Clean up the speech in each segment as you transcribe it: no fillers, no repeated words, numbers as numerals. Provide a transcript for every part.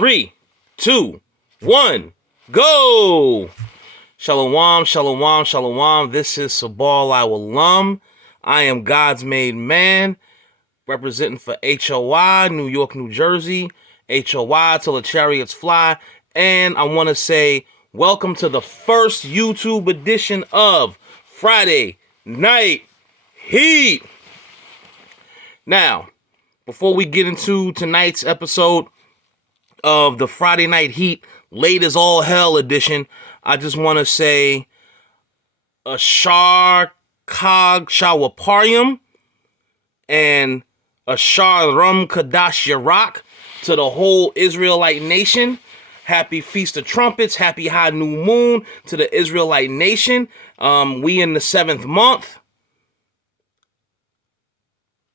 3, 2, 1, go! Shalom, shalom, shalom. This is Sabal Alum. I am God's made man, representing for HOI, New York, New Jersey. HOI till the chariots fly. And I want to say welcome to the first YouTube edition of Friday Night Heat. Now, before we get into tonight's episode of the Friday Night Heat, late as all hell edition, I just want to say a Shar Kag Shawaparium and a Shar Rum Kadash Yarak to the whole Israelite nation. Happy Feast of Trumpets, happy High New Moon to the Israelite nation. We in the 7th month.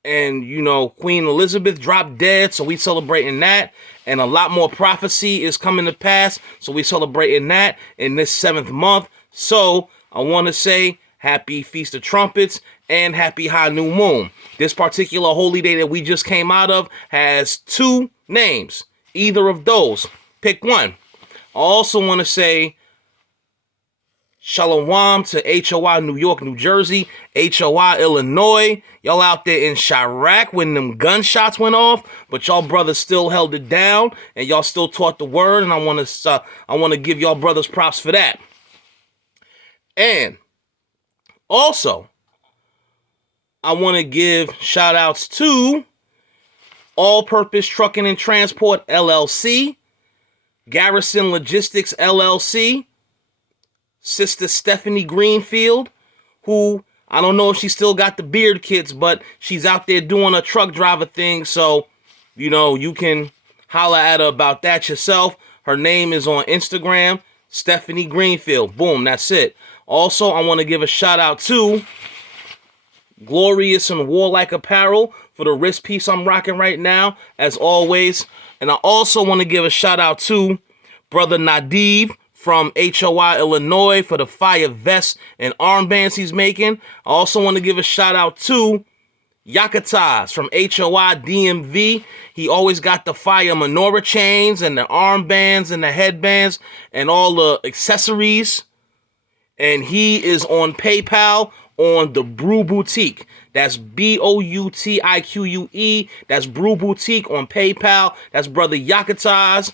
And, you know, Queen Elizabeth dropped dead, so we celebrating that. And a lot more prophecy is coming to pass, so we celebrating that in this 7th month. So I want to say happy Feast of Trumpets and happy High New Moon. This particular holy day that we just came out of has 2 names. Either of those. Pick one. I also want to say Shalom to HOI New York, New Jersey, HOI Illinois. Y'all out there in Chirac when them gunshots went off, but y'all brothers still held it down and y'all still taught the word, and I want to give y'all brothers props for that. And also, I want to give shout outs to All Purpose Trucking and Transport LLC, Garrison Logistics LLC, Sister Stephanie Greenfield, who I don't know if she still got the beard kits, but she's out there doing a truck driver thing. So, you know, you can holler at her about that yourself. Her name is on Instagram, Stephanie Greenfield. Boom, that's it. Also, I want to give a shout out to Glorious and Warlike Apparel for the wrist piece I'm rocking right now, as always. And I also want to give a shout out to Brother Nadiv from HOI Illinois for the fire vests and armbands he's making. I also want to give a shout out to Yakataz from HOI DMV. He always got the fire menorah chains and the armbands and the headbands and all the accessories. And he is on PayPal on the Brew Boutique. That's BOUTIQUE. That's Brew Boutique on PayPal. That's Brother Yakataz.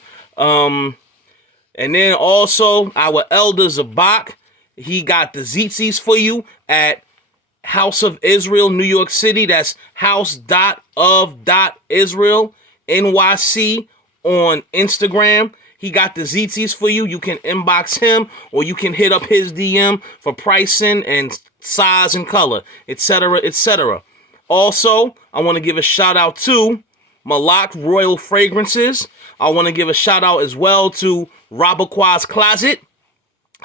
And then also our elder Zabak. He got the zits for you at House of Israel, New York City. That's house.of.israel, NYC on Instagram. He got the zits for you. You can inbox him or you can hit up his DM for pricing and size and color, etc., etc. Also, I want to give a shout out to Malak Royal Fragrances. I want to give a shout out as well to Rabaqua's Closet,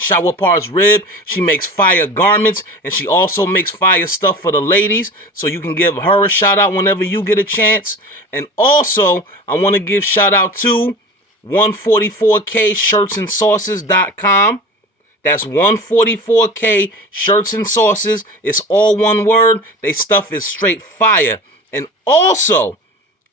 Shawapar's Rib. She makes fire garments and she also makes fire stuff for the ladies. So you can give her a shout out whenever you get a chance. And also, I want to give shout out to 144kshirtsandsauces.com. That's 144K Shirts and Sauces. It's all one word. They stuff is straight fire. And also,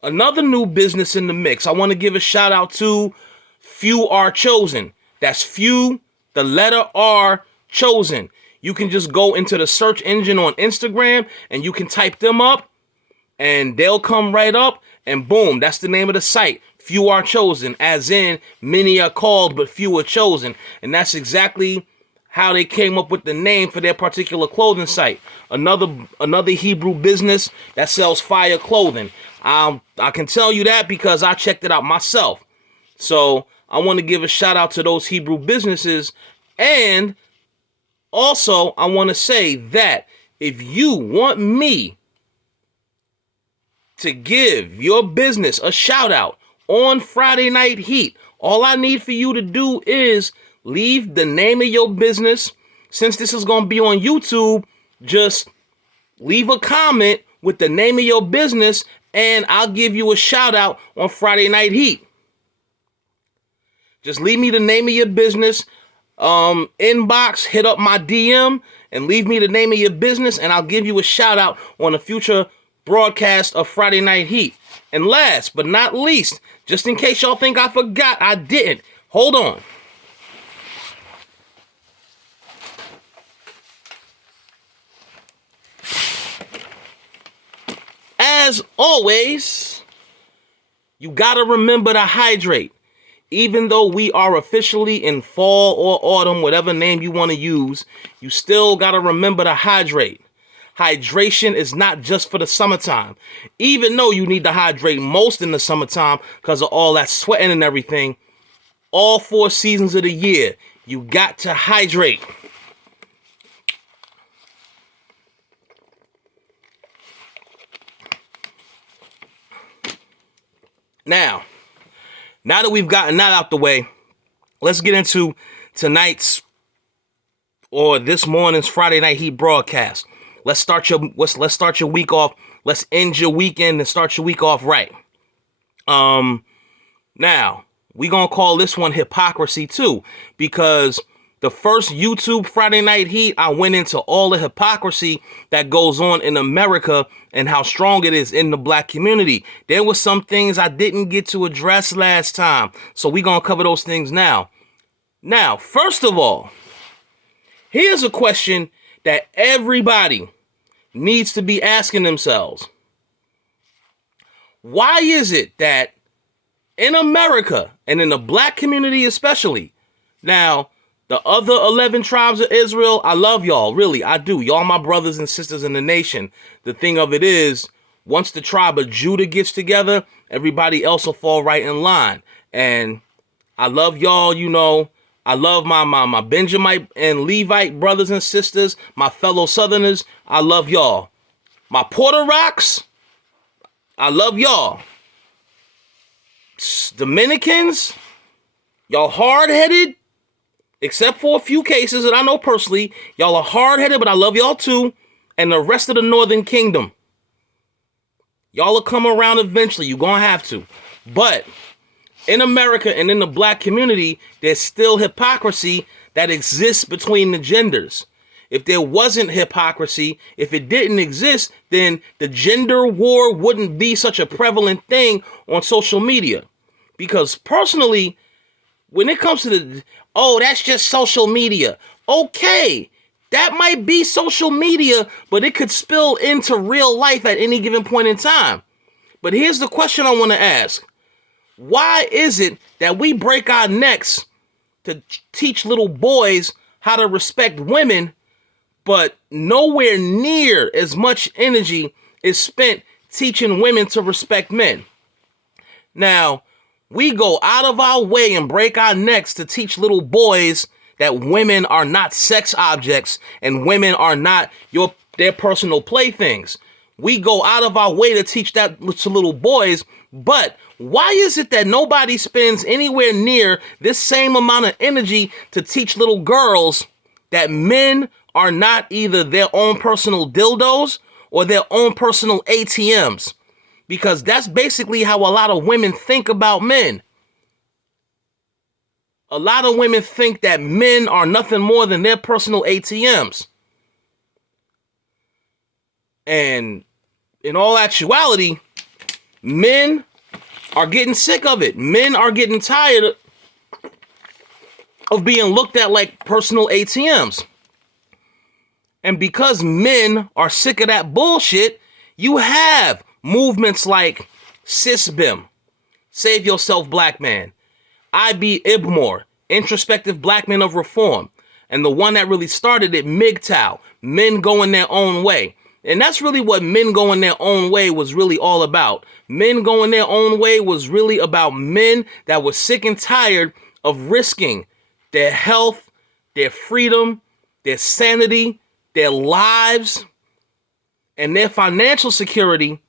another new business in the mix. I want to give a shout out to Few Are Chosen. That's Few, the letter R, Chosen. You can just go into the search engine on Instagram and you can type them up and they'll come right up and boom, that's the name of the site. Few Are Chosen, as in many are called but few are chosen. And that's exactly how they came up with the name for their particular clothing site. Another Hebrew business that sells fire clothing. I can tell you that because I checked it out myself. So I want to give a shout out to those Hebrew businesses. And also I want to say that if you want me to give your business a shout out on Friday Night Heat, all I need for you to do is leave the name of your business. Since this is going to be on YouTube, just leave a comment with the name of your business and I'll give you a shout out on Friday Night Heat. Just leave me the name of your business, inbox, hit up my DM, and leave me the name of your business, and I'll give you a shout out on a future broadcast of Friday Night Heat. And last but not least, just in case y'all think I forgot, I didn't. Hold on. As always, you gotta remember to hydrate. Even though we are officially in fall or autumn, whatever name you want to use, you still gotta remember to hydrate. Hydration is not just for the summertime. Even though you need to hydrate most in the summertime because of all that sweating and everything, all 4 seasons of the year, you got to hydrate. Now that we've gotten that out the way, let's get into tonight's or this morning's Friday Night Heat broadcast. Let's start your week off. Let's end your weekend and start your week off right. Now we gonna call this one Hypocrisy too, because the first YouTube Friday Night Heat, I went into all the hypocrisy that goes on in America and how strong it is in the black community. There were some things I didn't get to address last time, so we're going to cover those things now. Now, first of all, here's a question that everybody needs to be asking themselves. Why is it that in America, and in the black community especially, now, the other 11 tribes of Israel, I love y'all. Really, I do. Y'all my brothers and sisters in the nation. The thing of it is, once the tribe of Judah gets together, everybody else will fall right in line. And I love y'all, you know. I love my Benjamite and Levite brothers and sisters, my fellow Southerners. I love y'all. My Puerto Rocks, I love y'all. Dominicans, y'all hard-headed. Except for a few cases that I know personally, y'all are hard-headed, but I love y'all too. And the rest of the Northern Kingdom, y'all will come around eventually. You're going to have to. But in America and in the black community, there's still hypocrisy that exists between the genders. If there wasn't hypocrisy, if it didn't exist, then the gender war wouldn't be such a prevalent thing on social media. Because personally, when it comes to that's just social media. Okay, that might be social media, but it could spill into real life at any given point in time. But here's the question I want to ask. Why is it that we break our necks to teach little boys how to respect women, but nowhere near as much energy is spent teaching women to respect men? Now, we go out of our way and break our necks to teach little boys that women are not sex objects and women are not their personal playthings. We go out of our way to teach that to little boys, but why is it that nobody spends anywhere near this same amount of energy to teach little girls that men are not either their own personal dildos or their own personal ATMs? Because that's basically how a lot of women think about men. A lot of women think that men are nothing more than their personal ATMs. And in all actuality, men are getting sick of it. Men are getting tired of being looked at like personal ATMs. And because men are sick of that bullshit, you have movements like SysBim, Save Yourself Black Man, I.B. Ibmore, Introspective Black Men of Reform, and the one that really started it, MGTOW, Men Going Their Own Way. And that's really what Men Going Their Own Way was really all about. Men Going Their Own Way was really about men that were sick and tired of risking their health, their freedom, their sanity, their lives, and their financial security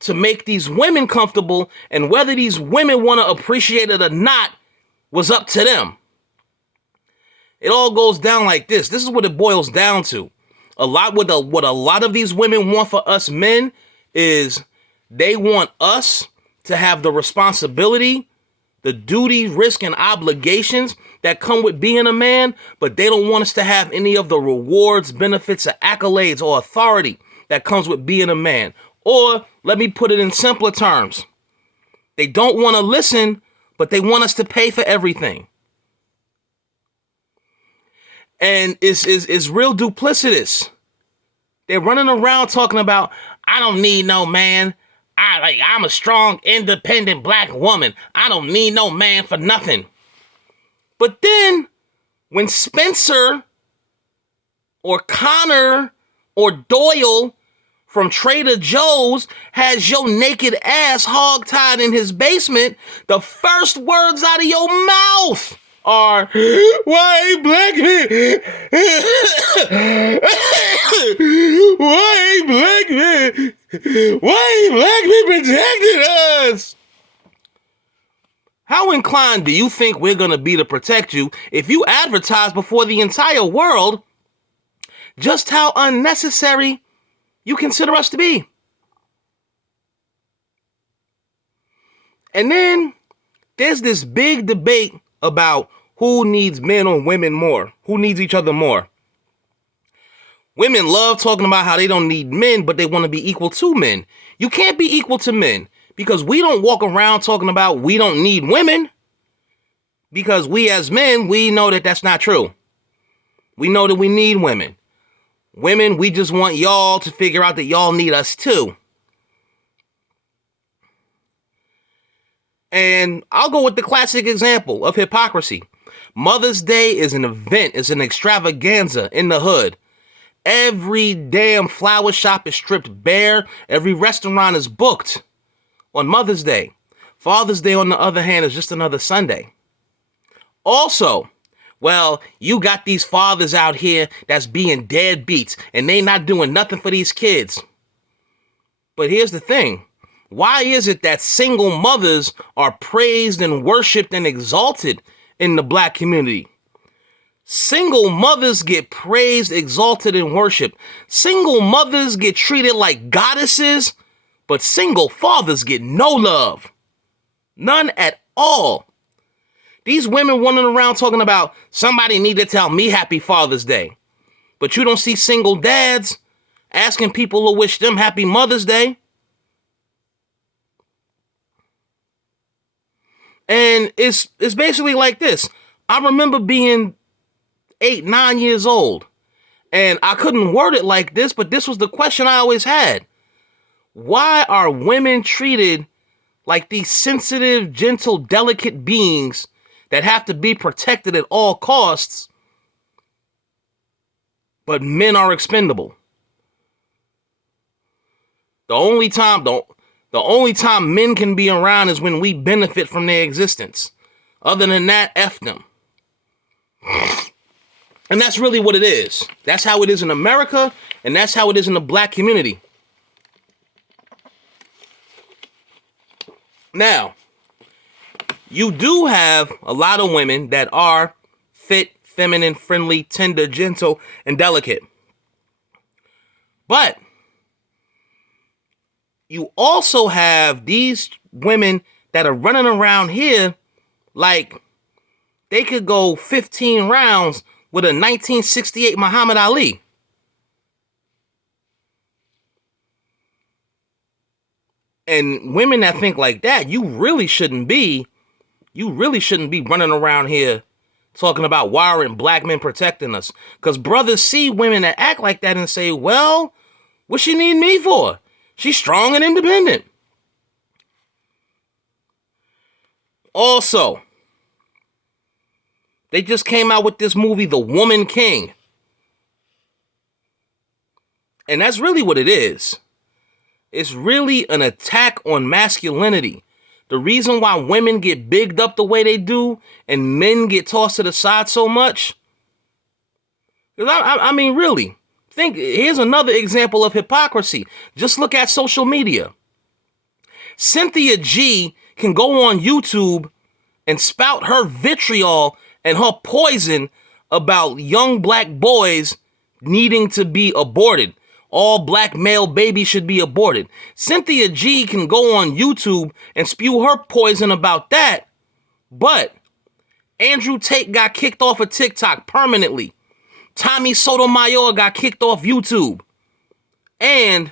to make these women comfortable, and whether these women want to appreciate it or not was up to them. It all goes down like this. This is what it boils down to. What a lot of these women want for us men is they want us to have the responsibility, the duty, risk, and obligations that come with being a man, but they don't want us to have any of the rewards, benefits, or accolades or authority that comes with being a man. Or, let me put it in simpler terms, They don't want to listen, but they want us to pay for everything. And it's real duplicitous. They're running around talking about, I don't need no man. I'm a strong, independent black woman. I don't need no man for nothing. But then when Spencer or Connor or Doyle from Trader Joe's has your naked ass hogtied in his basement, the first words out of your mouth are, why ain't black men? Why ain't black men? Why ain't black men protecting us? How inclined do you think we're going to be to protect you if you advertise before the entire world just how unnecessary you consider us to be? And then there's this big debate about who needs men or women more, who needs each other more. Women love talking about how they don't need men, but they want to be equal to men. You can't be equal to men because we don't walk around talking about we don't need women, because we as men, we know that that's not true. We know that we need women. Women, we just want y'all to figure out that y'all need us too. And I'll go with the classic example of hypocrisy. Mother's Day is an event, it's an extravaganza in the hood. Every damn flower shop is stripped bare. Every restaurant is booked on Mother's Day. Father's Day, on the other hand, is just another Sunday. Also, well, you got these fathers out here that's being deadbeats and they not doing nothing for these kids. But here's the thing. Why is it that single mothers are praised and worshiped and exalted in the black community? Single mothers get praised, exalted, and worshiped. Single mothers get treated like goddesses, but single fathers get no love. None at all. These women running around talking about somebody need to tell me Happy Father's Day. But you don't see single dads asking people to wish them Happy Mother's Day. And it's basically like this. I remember being 8, 9 years old, and I couldn't word it like this, but this was the question I always had. Why are women treated like these sensitive, gentle, delicate beings that have to be protected at all costs, but men are expendable? The only time men can be around is when we benefit from their existence. Other than that, F them. And that's really what it is. That's how it is in America, and that's how it is in the black community. Now, you do have a lot of women that are fit, feminine, friendly, tender, gentle, and delicate. But you also have these women that are running around here like they could go 15 rounds with a 1968 Muhammad Ali. And women that think like that, you really shouldn't be running around here talking about why aren't black men protecting us? Because brothers see women that act like that and say, well, what she need me for? She's strong and independent. Also, they just came out with this movie, The Woman King. And that's really what it is. It's really an attack on masculinity. The reason why women get bigged up the way they do and men get tossed to the side so much. I mean, really, here's another example of hypocrisy. Just look at social media. Cynthia G can go on YouTube and spout her vitriol and her poison about young black boys needing to be aborted. All black male babies should be aborted. Cynthia G can go on YouTube and spew her poison about that, but Andrew Tate got kicked off of TikTok permanently. Tommy Sotomayor got kicked off YouTube. And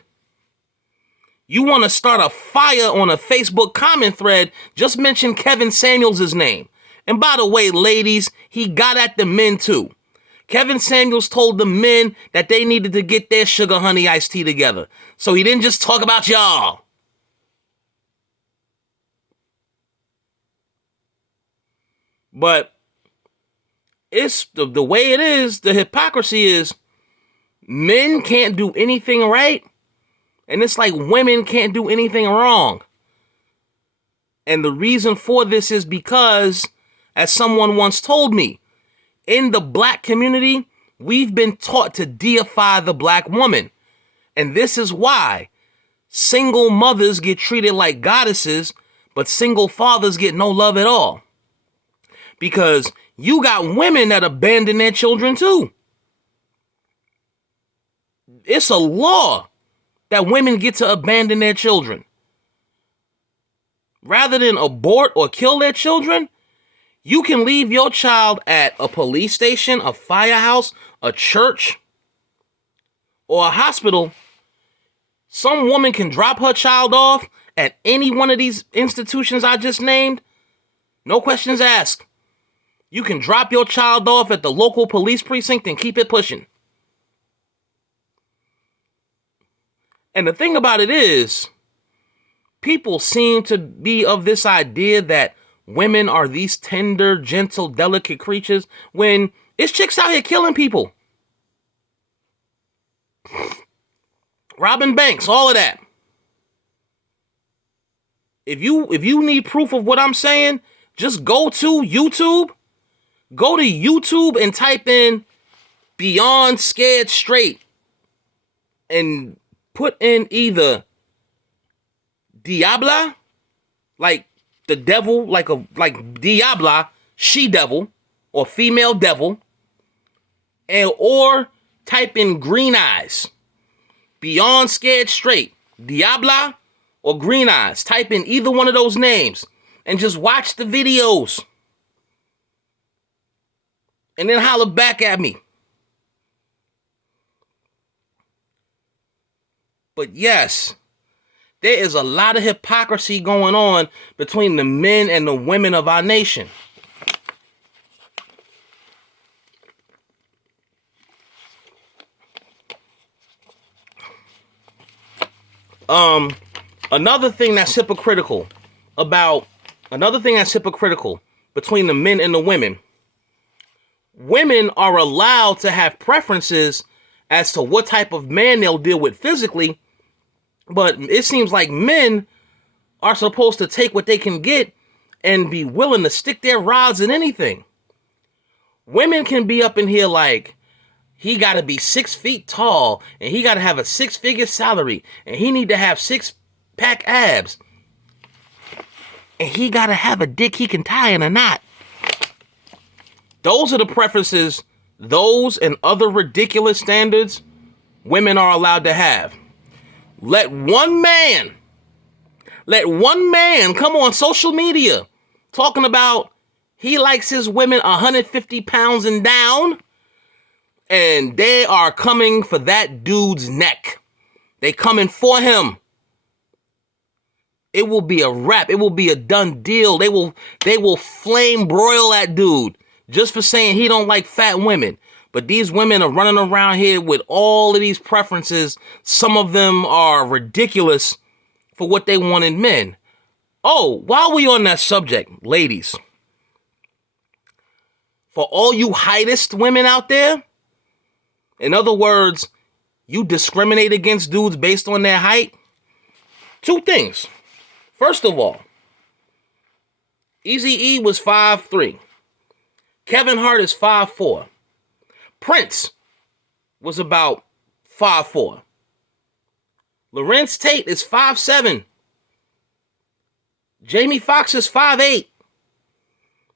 You want to start a fire on a Facebook comment thread, just mention Kevin Samuels' name. And by the way, ladies, he got at the men too. Kevin Samuels told the men that they needed to get their sugar honey iced tea together. So he didn't just talk about y'all. But it's the way it is, the hypocrisy is men can't do anything right. And it's like women can't do anything wrong. And the reason for this is because, as someone once told me, in the black community, we've been taught to deify the black woman. And this is why single mothers get treated like goddesses, but single fathers get no love at all. Because you got women that abandon their children too. It's a law that women get to abandon their children. Rather than abort or kill their children, you can leave your child at a police station, a firehouse, a church, or a hospital. Some woman can drop her child off at any one of these institutions I just named. No questions asked. You can drop your child off at the local police precinct and keep it pushing. And the thing about it is, people seem to be of this idea that women are these tender, gentle, delicate creatures when it's chicks out here killing people. Robbing banks, all of that. If you need proof of what I'm saying, just go to YouTube. Go to YouTube and type in Beyond Scared Straight and put in either Diabla, like the devil, like Diabla, she devil, or female devil, or type in Green Eyes. Beyond Scared Straight, Diabla or Green Eyes. Type in either one of those names and just watch the videos. And then holler back at me. But yes, there is a lot of hypocrisy going on between the men and the women of our nation. Another thing that's hypocritical between the men and the women. Women are allowed to have preferences as to what type of man they'll deal with physically, but it seems like men are supposed to take what they can get and be willing to stick their rods in anything. Women can be up in here like, he got to be 6 feet tall, and he got to have a 6-figure salary, and he need to have 6-pack abs, and he got to have a dick he can tie in a knot. Those are the preferences, those and other ridiculous standards women are allowed to have. Let one man come on social media talking about he likes his women 150 pounds and down, and they are coming for that dude's neck. They coming for him. It will be a wrap. It will be a done deal. They will flame broil that dude just for saying he don't like fat women. But these women are running around here with all of these preferences. Some of them are ridiculous for what they want in men. Oh, while we on that subject, ladies, for all you heightest women out there, in other words, you discriminate against dudes based on their height, 2 things. First of all, Eazy-E was 5'3". Kevin Hart is 5'4". Prince was about 5'4". Lawrence Tate is 5'7". Jamie Foxx is 5'8".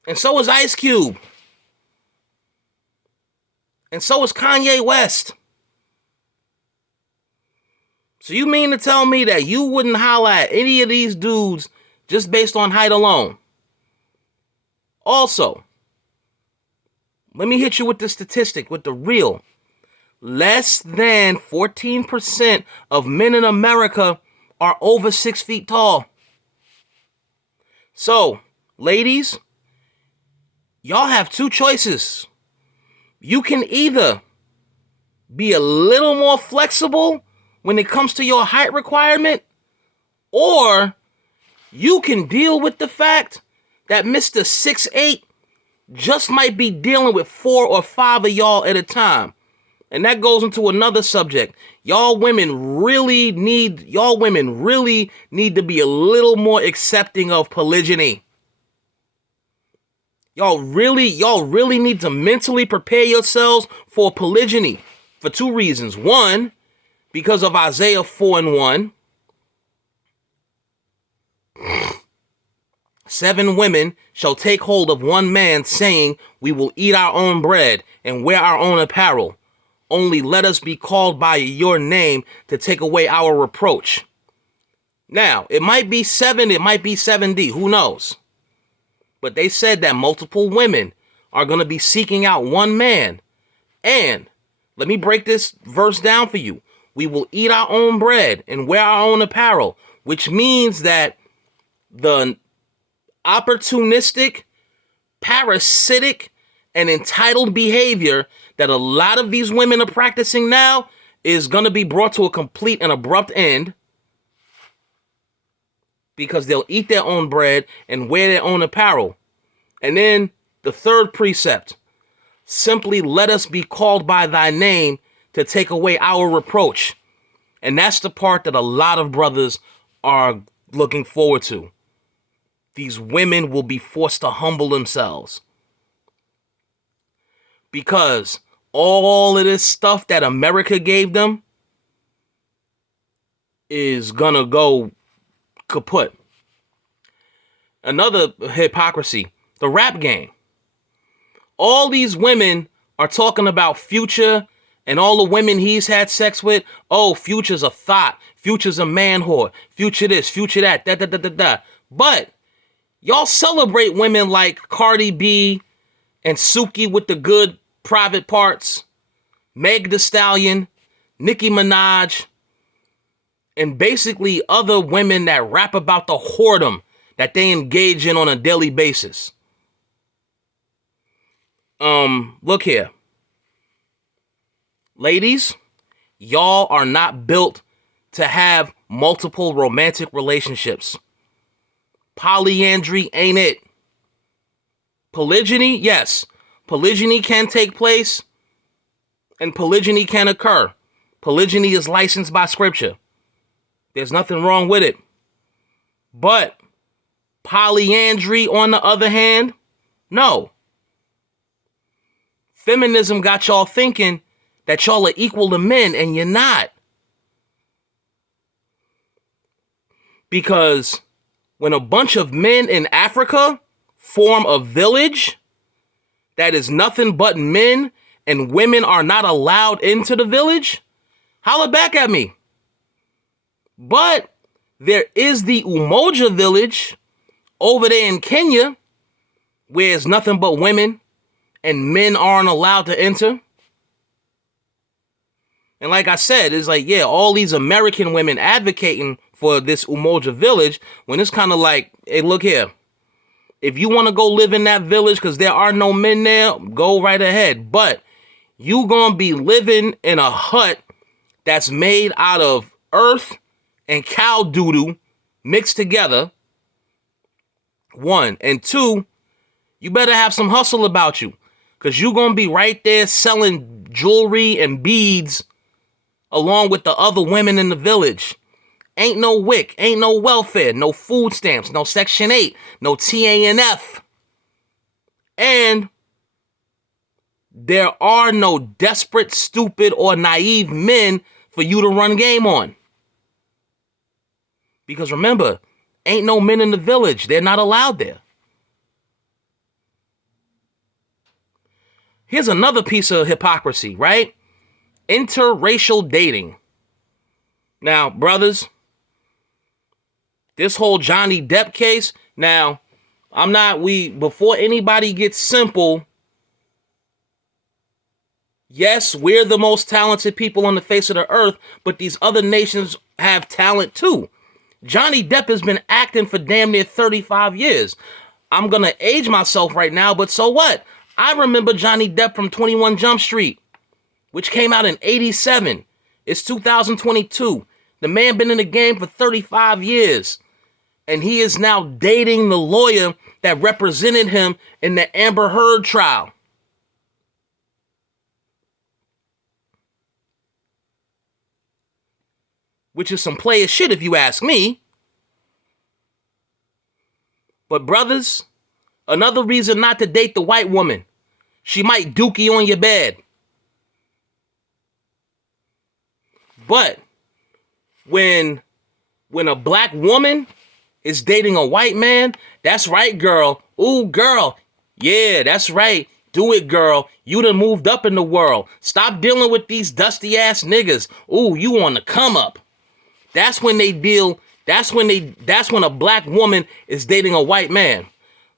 And so is Ice Cube. And so is Kanye West. So you mean to tell me that you wouldn't holler at any of these dudes just based on height alone? Also, let me hit you with the statistic, with the real. Less than 14% of men in America are over 6 feet tall. So, ladies, y'all have two choices. You can either be a little more flexible when it comes to your height requirement, or you can deal with the fact that Mr. 6'8" just might be dealing with 4 or 5 of y'all at a time. And that goes into another subject. Y'all women really need to be a little more accepting of polygyny. Y'all really need to mentally prepare yourselves for polygyny for 2 reasons. One, because of Isaiah 4:1. 7 women shall take hold of one man, saying, we will eat our own bread and wear our own apparel. Only let us be called by your name to take away our reproach. Now, it might be 7, it might be 70, who knows? But they said that multiple women are going to be seeking out one man. And let me break this verse down for you. We will eat our own bread and wear our own apparel, which means that the opportunistic, parasitic, and entitled behavior that a lot of these women are practicing now is going to be brought to a complete and abrupt end, because they'll eat their own bread and wear their own apparel. And then the third precept, simply let us be called by thy name to take away our reproach. And that's the part that a lot of brothers are looking forward to. These women will be forced to humble themselves, because all of this stuff that America gave them is gonna go kaput. Another hypocrisy, the rap game. All these women are talking about Future and all the women he's had sex with. Oh, Future's a thought. Future's a man whore. Future this, Future that, da. But y'all celebrate women like Cardi B and Suki with the good private parts, Meg Thee Stallion, Nicki Minaj, and basically other women that rap about the whoredom that they engage in on a daily basis. Look here. Ladies, y'all are not built to have multiple romantic relationships. Polyandry ain't it. Polygyny, yes. Polygyny can take place and polygyny can occur. Polygyny is licensed by scripture. There's nothing wrong with it. But polyandry, on the other hand, no. Feminism got y'all thinking that y'all are equal to men, and you're not. Because when a bunch of men in Africa form a village that is nothing but men, and women are not allowed into the village, holla back at me. But there is the Umoja village over there in Kenya, where it's nothing but women and men aren't allowed to enter. And like I said, it's like, yeah, all these American women advocating for this Umoja village, when it's kind of like, hey, look here. If you want to go live in that village because there are no men there, go right ahead. But you going to be living in a hut that's made out of earth and cow doo-doo mixed together. 1. And 2, you better have some hustle about you, because you're going to be right there selling jewelry and beads along with the other women in the village. Ain't no WIC, ain't no welfare, no food stamps, no Section 8, no TANF. And there are no desperate, stupid, or naive men for you to run game on. Because remember, ain't no men in the village. They're not allowed there. Here's another piece of hypocrisy, right? Interracial dating. Now, brothers, this whole Johnny Depp case, now, before anybody gets simple, yes, we're the most talented people on the face of the earth, but these other nations have talent too. Johnny Depp has been acting for damn near 35 years. I'm going to age myself right now, but so what? I remember Johnny Depp from 21 Jump Street, which came out in 87. It's 2022. The man been in the game for 35 years. And he is now dating the lawyer that represented him in the Amber Heard trial. Which is some player shit if you ask me. But brothers, another reason not to date the white woman. She might dookie on your bed. But when a black woman is dating a white man, that's right, girl. Ooh, girl. Yeah, that's right. Do it, girl. You done moved up in the world. Stop dealing with these dusty ass niggas. Ooh, you on the come up. That's when they deal. That's when a black woman is dating a white man.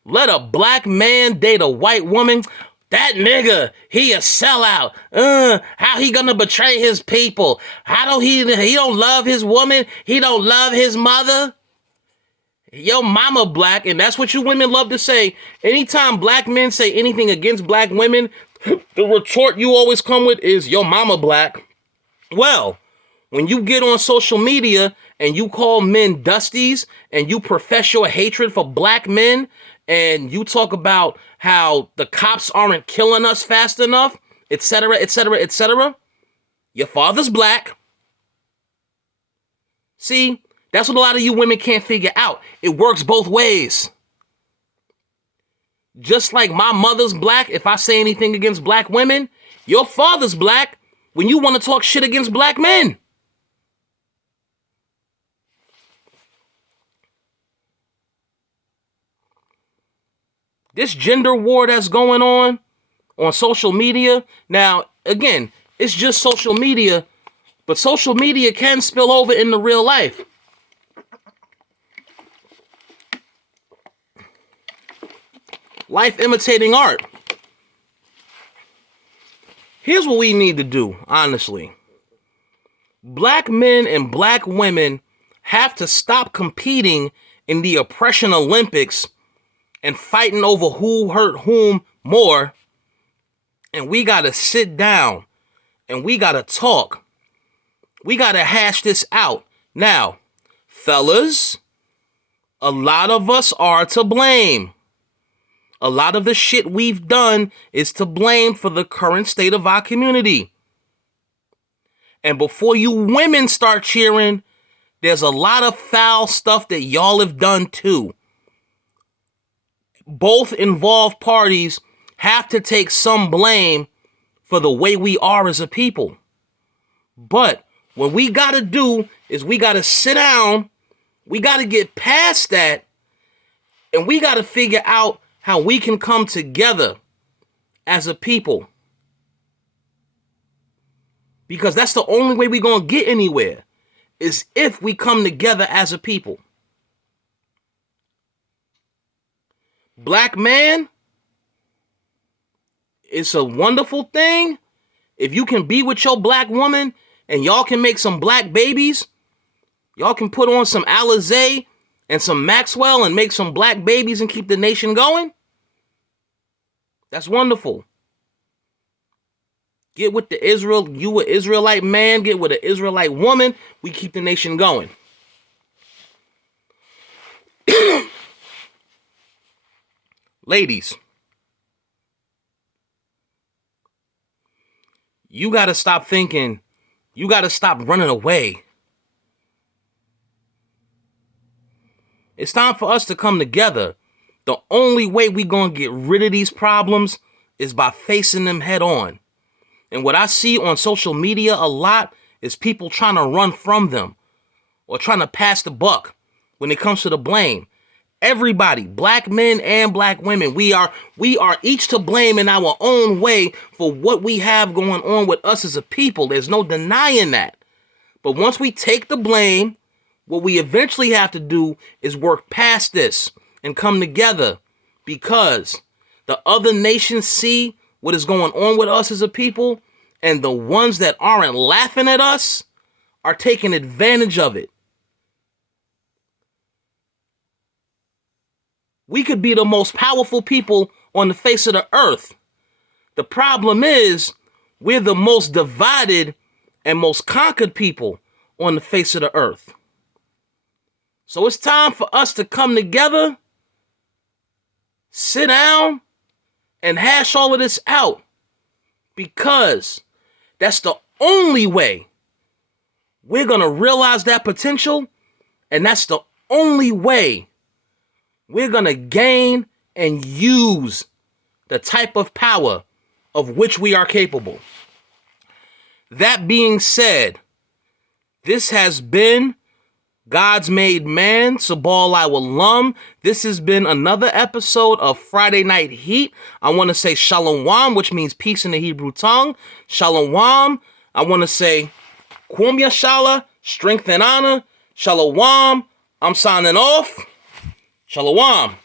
Let a black man date a white woman. That nigga, he a sellout. How he gonna betray his people? How do he don't love his woman? He don't love his mother? Yo mama black, and that's what you women love to say. Anytime black men say anything against black women, the retort you always come with is yo mama black. Well, when you get on social media and you call men dusties and you profess your hatred for black men and you talk about how the cops aren't killing us fast enough, etc., etc., etc., your father's black. See? That's what a lot of you women can't figure out. It works both ways. Just like my mother's black, if I say anything against black women, your father's black when you want to talk shit against black men. This gender war that's going on social media, now, again, it's just social media, but social media can spill over into real life. Life imitating art. Here's what we need to do, honestly. Black men and black women have to stop competing in the oppression Olympics and fighting over who hurt whom more. And we got to sit down and we got to talk. We got to hash this out. Now, fellas, a lot of us are to blame. A lot of the shit we've done is to blame for the current state of our community. And before you women start cheering, there's a lot of foul stuff that y'all have done too. Both involved parties have to take some blame for the way we are as a people. But what we got to do is we got to sit down, we got to get past that, and we got to figure out how we can come together as a people. Because that's the only way we're going to get anywhere, is if we come together as a people. Black man, it's a wonderful thing if you can be with your black woman and y'all can make some black babies. Y'all can put on some Alizé and some Maxwell and make some black babies and keep the nation going. That's wonderful. Get with the Israel, you an Israelite man, get with an Israelite woman, we keep the nation going. Ladies, you got to stop thinking, you got to stop running away. It's time for us to come together. The only way we going to get rid of these problems is by facing them head on. And what I see on social media a lot is people trying to run from them or trying to pass the buck when it comes to the blame. Everybody, black men and black women, we are each to blame in our own way for what we have going on with us as a people. There's no denying that. But once we take the blame, what we eventually have to do is work past this and come together, because the other nations see what is going on with us as a people, and the ones that aren't laughing at us are taking advantage of it. We could be the most powerful people on the face of the earth. The problem is we're the most divided and most conquered people on the face of the earth. So it's time for us to come together, sit down, and hash all of this out, because that's the only way we're going to realize that potential, and that's the only way we're going to gain and use the type of power of which we are capable. That being said, this has been God's Made Man, Sabal Alum. This has been another episode of Friday Night Heat. I want to say Shalom, which means peace in the Hebrew tongue. Shalom. I want to say Kwum Yashala, strength and honor. Shalom. I'm signing off. Shalom.